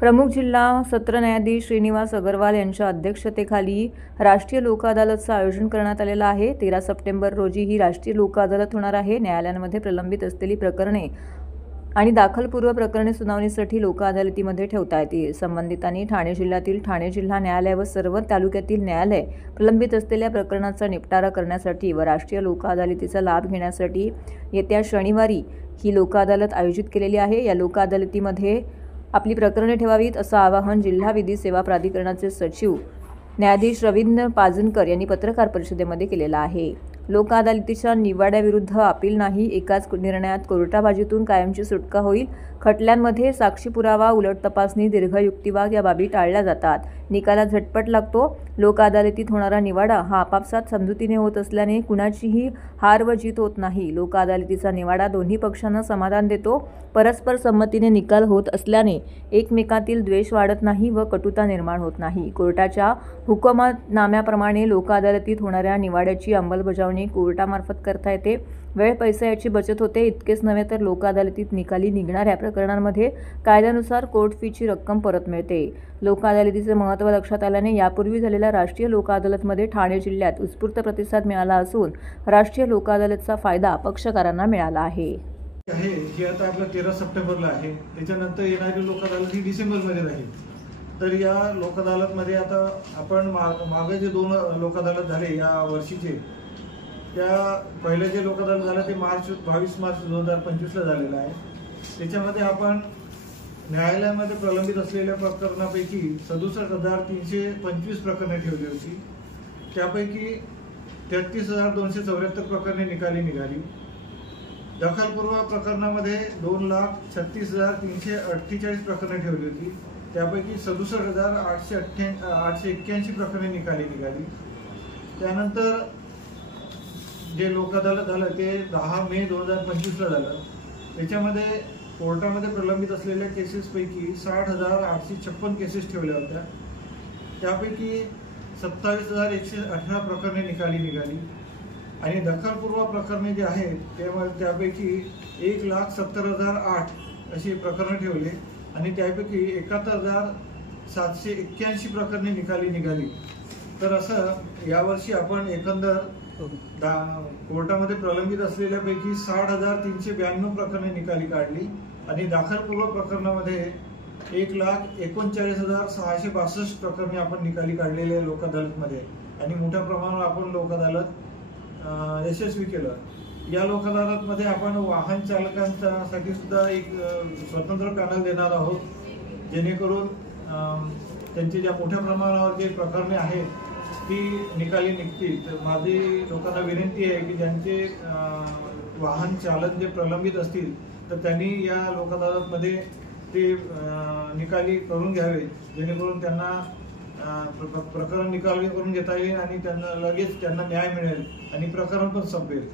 प्रमुख जिल्हा सत्र न्यायाधीश श्रीनिवास अग्रवाल यांच्या अध्यक्षतेखाली राष्ट्रीय लोक अदालतचं आयोजन करण्यात आलेलं आहे। 13 सप्टेंबर रोजी ही राष्ट्रीय लोक अदालत होणार आहे। न्यायालयांमध्ये प्रलंबित असलेली प्रकरणे आणि दाखलपूर्व प्रकरणे सुनावणीसाठी लोक अदालतीमध्ये ठेवता येतील। संबंधितांनी ठाणे जिल्ह्यातील ठाणे जिल्हा न्यायालय व सर्व तालुक्यातील न्यायालय प्रलंबित असलेल्या प्रकरणांचा निपटारा करण्यासाठी व राष्ट्रीय लोक अदालतीचा लाभ घेण्यासाठी येत्या शनिवारी ही लोक अदालत आयोजित केलेली आहे। या लोक अदालतीमध्ये आपली प्रकरणे ठेवावीत असं आवाहन जिल्हा विधी सेवा प्राधिकरणाचे सचिव न्यायाधीश रवींद्र पाजनकर यांनी पत्रकार परिषदेमध्ये केलेलं आहे। लोक अदालतीच्या निवाड्याविरुद्ध अपील नाही, एकाच निर्णयात कोर्टाबाजीतून कायमची सुटका होईल। खटल्यांमध्ये साक्षी पुरावा, उलट तपासणी, दीर्घ युक्तिवाद या बाबी टाळल्या जातात। निकालात झटपट लागतो। लोक अदालतीत होणारा निवाडा हा आपापसात समजुतीने होत असल्याने कुणाचीही हार व जीत होत नाही। लोक अदालतीचा निवाडा दोन्ही पक्षांना समाधान देतो। परस्पर संमतीने निकाल होत असल्याने एकमेकातील द्वेष वाढत नाही व कटुता निर्माण होत नाही। कोर्टाच्या हुकुमनाम्याप्रमाणे लोक अदालतीत होणाऱ्या निवाड्याची अंमलबजावणी कोर्टामार्फत करता येते। वेळ पैसा याची बचत होते। इतकेच नव्हे तर लोक अदालतीत निकाली निघणाऱ्या प्रकरणांमध्ये कायद्यानुसार कोर्ट फीची रक्कम परत मिळते। लोक अदालतीचे महत्त्व लक्षात आल्याने यापूर्वी झालेल्या राष्ट्रीय लोक अदालतमध्ये ठाणे जिल्ह्यात उत्स्फूर्त प्रतिसाद मिळाला असून राष्ट्रीय लोक अदालतचा फायदा पक्षकारांना मिळाला आहे। ही आता आपला 13 सप्टेंबरला आहे। त्याच्यानंतर येणारी लोक अदालत ही डिसेंबरमध्ये राहील। तर या लोक अदालतमध्ये आता आपण मागे जे 2 लोक अदालत झाले या वर्षीचे, त्या पहिले जे लोक अदालत झालं ते 22 मार्च 2025ला झालेलं आहे। त्याच्यामध्ये आपण न्यायालयामध्ये प्रलंबित असलेल्या प्रकरणापैकी 67,325 प्रकरणे ठेवली होती। त्यापैकी 33,274 प्रकरणे निकाली निघाली। दखलपूर्व प्रकरणामध्ये 2,36,348 प्रकरणे ठेवली होती। त्यापैकी 67,881 प्रकरणे निकाली निघाली। त्यानंतर जे लोक अदालत झालं ते 10 मे 2025ला झालं। त्याच्यामध्ये कोर्टामध्ये प्रलंबित असलेल्या केसेसपैकी 60,856 केसेस ठेवल्या होत्या। त्यापैकी 27,118 प्रकरणे निकाली निघाली आणि दखलपूर्व प्रकरणे जे आहेत त्यापैकी 1,70,008 अशी प्रकरणे ठेवले आणि त्यापैकी 71,781 प्रकरणे निकाली निघाली। तर असं यावर्षी आपण एकंदर कोर्टामध्ये प्रलंबित असलेल्यापैकी 60,392 प्रकरणे निकाली काढली आणि दाखलपूर्व प्रकरणामध्ये 1,39,662 प्रकरणे आपण निकाली काढलेले लोक अदालतमध्ये आणि मोठ्या प्रमाणावर आपण लोक अदालत यशस्वी केलं। या लोक अदालतमध्ये आपण वाहन चालकांसाठी सुद्धा एक स्वतंत्र पॅनल देणार आहोत, जेणेकरून त्यांची ज्या मोठ्या प्रमाणावर जे प्रकरणे आहेत ती निकाली निघतील। तर माझी लोकांना विनंती आहे की ज्यांचे वाहन चालन जे प्रलंबित असतील तर त्यांनी या लोक अदालतमध्ये ते निकाली करून घ्यावे, जेणेकरून त्यांना प्रकरण निकाली करून घेता येईल आणि त्यांना लगेच त्यांना न्याय मिळेल आणि प्रकरण पण संपेल।